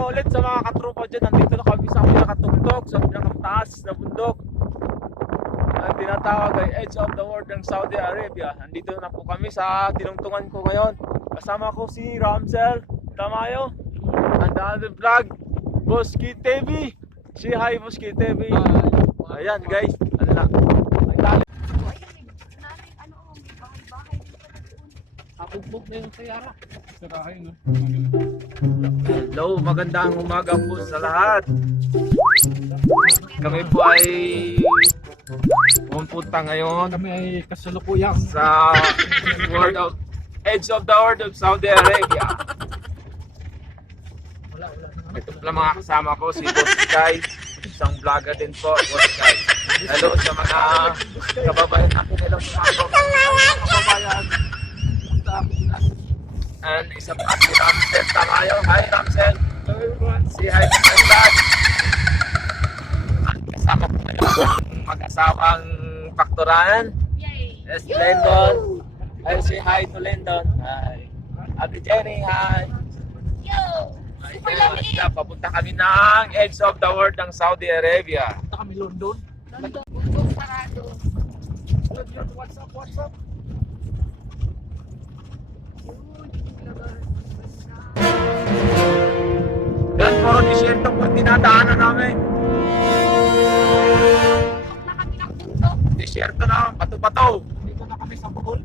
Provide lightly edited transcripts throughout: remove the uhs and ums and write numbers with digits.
Hello ulit sa mga katropa dyan. Nandito na kami sa pinakatugtog, sa pinakamataas na bundok. Ang tinatawag ay Edge of the World ng Saudi Arabia. Nandito na po kami sa tinungtungan ko ngayon. Kasama ko si Ramsel Tamayo and the other vlog, Boski TV. Say hi, Boski TV. Ayan guys, ang lalim. Kapugpog na yung sayara. Sarahay, no? Hello, magandang umaga po sa lahat. Kami po ay pumunta ngayon Kami ay kasalukuyang sa Edge of the World of Saudi Arabia. Ito pala mga kasama ko, si Boss Sky, isang vlogger din po, Boss Sky. Hello sa mga kababayan natin, hello sa mga kababayan. And isa pa si Ramsel Tamayo. Hi Ramsel. Si hi to my dad. Kasama ko ngayon mag-asawang fakturan. Yes, Lendon. I'll say hi to Lendon. Hi. Ate Jenny, hi. Ayan, papunta kami ng Edge of the World ng Saudi Arabia. Punta kami London. What's up? Yan, puro disyerto po tinadaanan namin. Disyerto na, bato-bato. Dito na kami sa Bohol.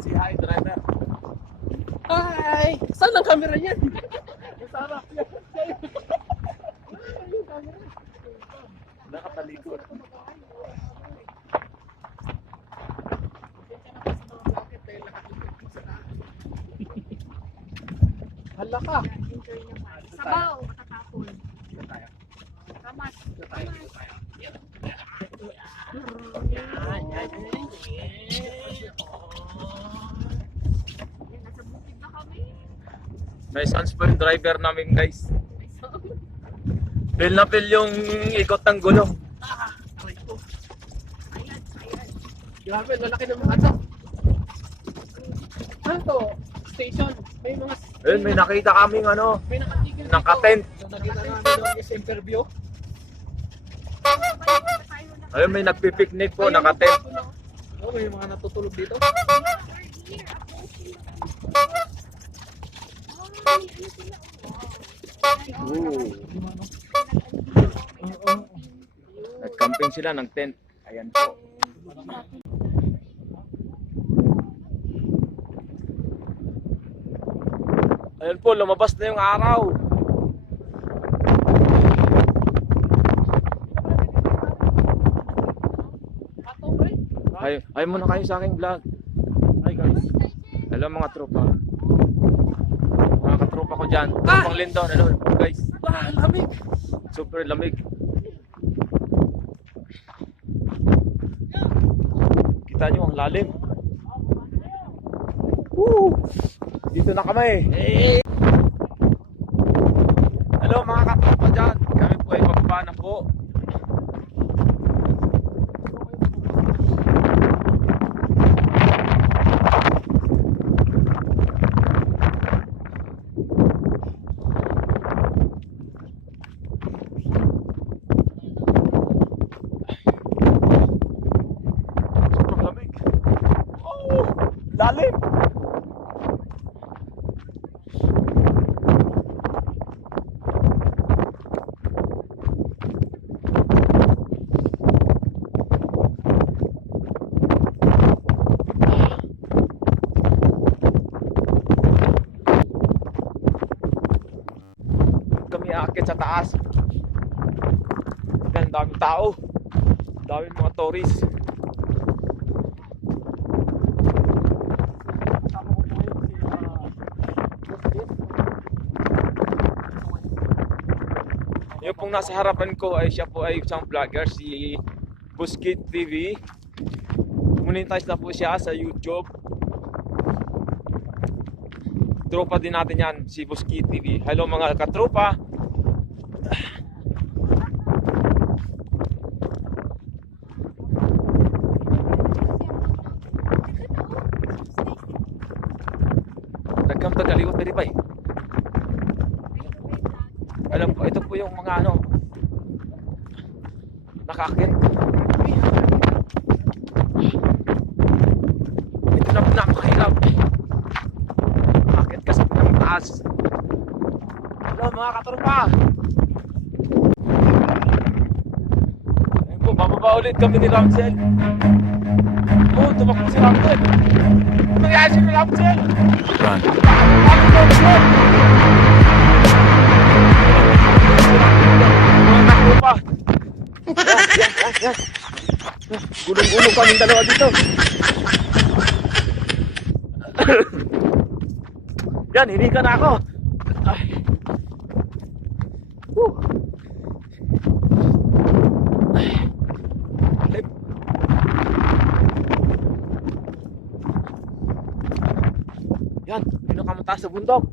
Si hi, driver. Hi! Saan ang camera niyan? Sana. Nakatalikod. Hala ka. Sabaw, matatapon. Kamas. Nasa bukid na kami. May sans po yung driver namin guys. Feel na feel yung ikot ng gulong. Ayan. Grabe, lalaki ng mga ato. Ano to? Station. May mga... Ayun, may nakita kaming ano, May nakatigil dito. nakatent. So, nakita namin yung interview. Ayun, may nagpipiknik po, nakatent. Oh, may mga natutulog dito. Nag-camping sila ng tent. Ayan po. Ayan po, lumabas na yung araw. Ato, pre. Ay muna kayo sa aking vlog. Hi, guys. Hello mga tropa. Mga katropa ko dyan. Tropang Lindon. Hello guys. Lamig. Super lamig. Kita nyo ang lalim. Woo! Dito na kami. Hello mga katropa dyan. Kami po ay bababa na po. Sobrang lamig. Oh! Lalim! Kami aakyat sa taas. Yan, daming tao. Daming mga tourists. yung nasa harapan ko ay siya po ay isang vlogger, si Buskit TV. Monetize na po siya sa YouTube. Tropa din natin yan, si Buskit TV. Hello mga katropa. Nagkam tagaliwat na pa eh. Alam po, ito po yung mga ano, nakakit. Ito na po napakahirap. Nakakit kasi ng taas. Hello mga katropa. Ayun po, bababa ulit kami ni Ramsel. Oh, tumakbo si Ramsel. Ano nangyari si Ramsel? Run. Mga katropa. Yan. Gulong-gulong kami dalawa dito. Yan, hinikan na ako. Ay. Woo. Ay. Alip. Yan, pinakamataas sa bundok.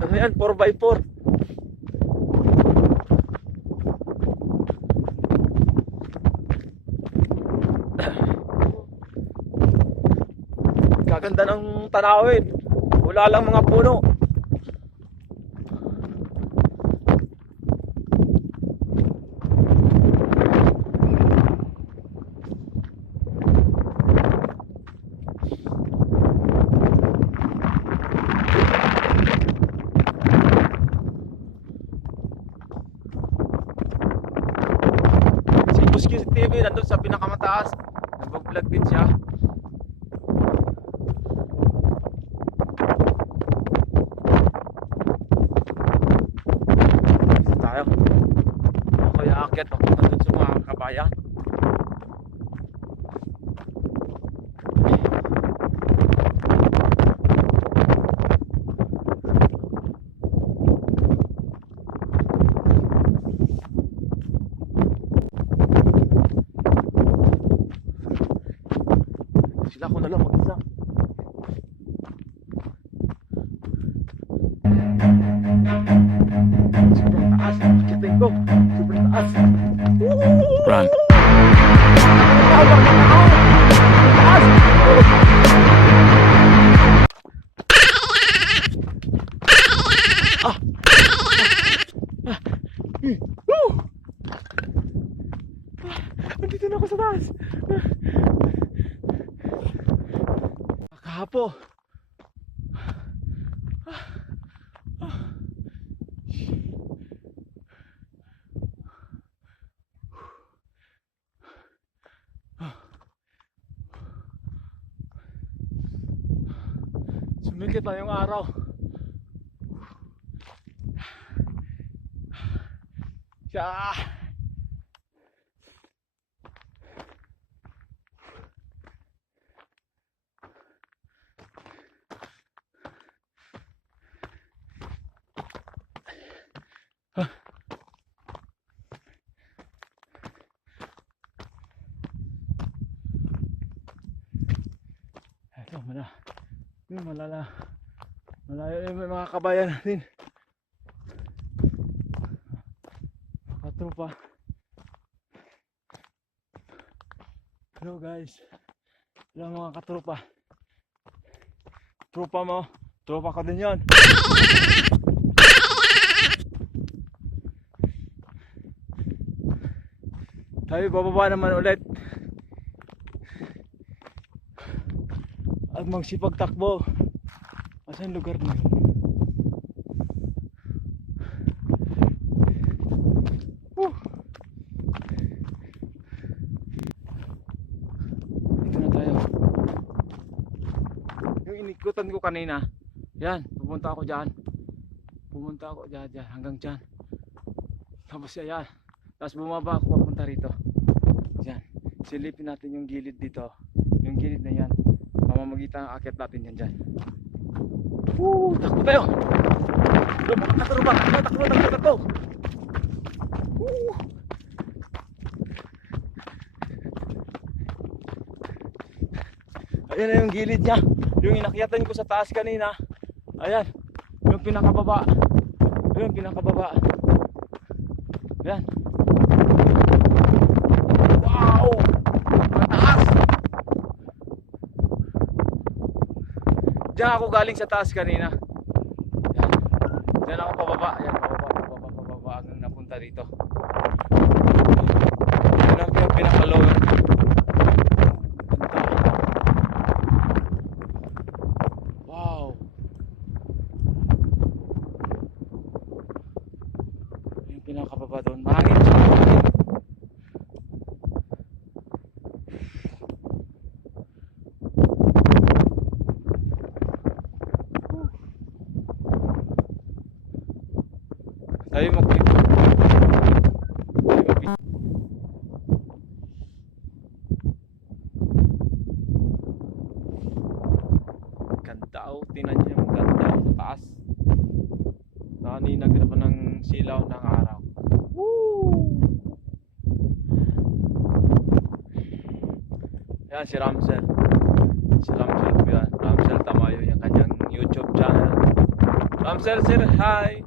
Ano yan? 4x4. Gaganda ng tanawin. Wala lang mga puno. Si Buskis TV nandun sa pinakamataas. Nag-vlog din siya. Dito tayo. Ako yung aakyat papunta dun sa mga kabayan. Sila ko na lang mag-isa. Sobrang taas. Akitin ko. Sobrang taas. Run. Tawag na tao. Taas. Ah. Woo. Nandito na ako sa taas. Kahapo. Sumikit na yung araw. Siya. Ito, malayo yung mga kabayan natin. Katropa. Hello guys. Hello mga katropa. Tropa mo. Tropa ko din yan. Tayo bababa naman ulit. At magsipagtakbo. Asan lugar na yun? Dito na tayo. ko kanina. Yan, pupunta ako dyan. Pumunta ako dyan, hanggang dyan. Tapos yan. Tapos bumaba ako papunta rito. Yan. Silipin natin yung gilid dito. Yung gilid na yan. Pamamagitan ang akit natin yan dyan. Takbo tayo! Takbo! Ayan na yung gilid niya. Yung inakyatan ko sa taas kanina. Ayan. Yung pinakababa. Yung pinakababa. Ayan. Wow! Ang taas! Diyan ako galing sa taas kanina. Ayan. Diyan ako pababa. Ayan, pababa hanggang napunta dito. Ayan ang pinaka-lower. Wow! Yung pinakababa doon. Mahangin siya. Mahangin. Tayo mag-click. Ganda oh. Tingnan niyo yung ganda sa taas. Naninag na pa ng silaw ng araw. Woo! Yan si Ramsel. Si Ramsel po yan. Ramsel Tamayo yung kanyang YouTube channel. Ramsel sir, hi!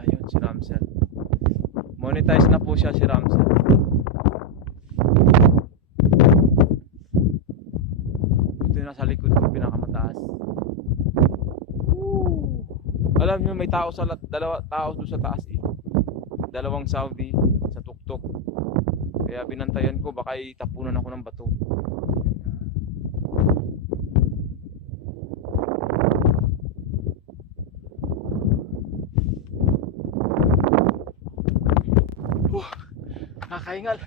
Ayun si Ramsel. Monetize na po siya si Ramsel. Ito yung nasa likod ko pinakamataas. Woo! Alam nyo may tao sa dalawa tao doon sa taas eh. Dalawang Saudi sa tuktok. Kaya binantayan ko baka itapunan ako ng bato. Nakakaingal.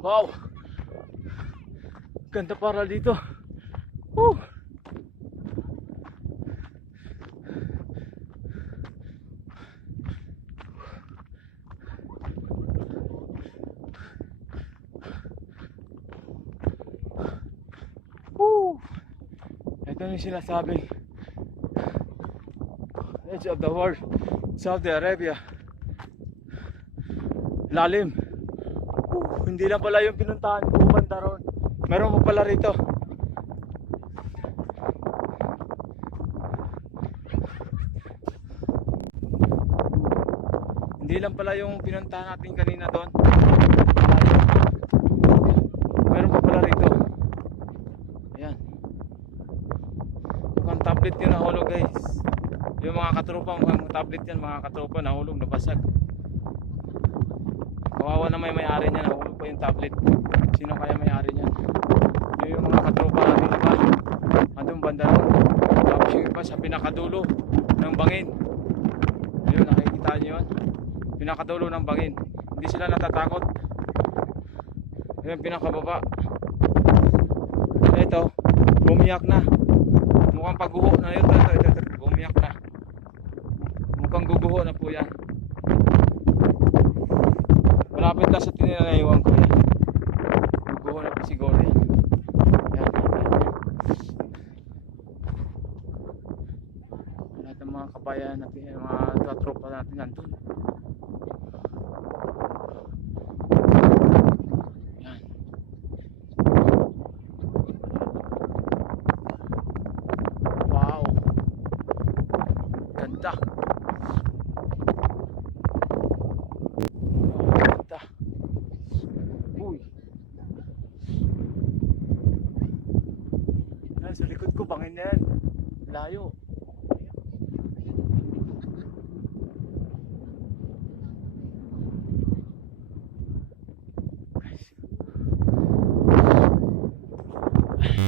Wow! Ganda para dito. Woo! Woo! Ito yung sinasabing edge of the world, Saudi Arabia. Lalim. Hindi lang pala yung pinuntahan ko banda ron. Meron mo pala rito. Hindi lang pala yung pinuntahan natin kanina doon. Meron pa pala rito. Ayan. Mukhang tablet yun nahulog guys. Yung mga katropa, mukhang tablet yan mga katropa nahulog, nabasag. Kawawa na may-ari niya, nahulog pa yung tablet. Sino kaya may-ari niyan? Yung mga katropa natin iba, andun banda ron. Tapos yung iba sa pinakadulo ng bangin. Ayun, nakikita niyo yun. Pinakadulo ng bangin. Hindi sila natatakot. Ayun, pinakababa. Ito, bumiyak na. Mukhang pagguho na yun. Ito, bumiyak na. Mukhang guguho na po yan. Malapit na sa tinanayuan ko yan. Guguho na po siguro yan. Yan. Lahat ng mga kabayan natin, mga tropa natin nandun. Yan. Wow. Ganda. Sa likod ko, bangin na yan. Layo.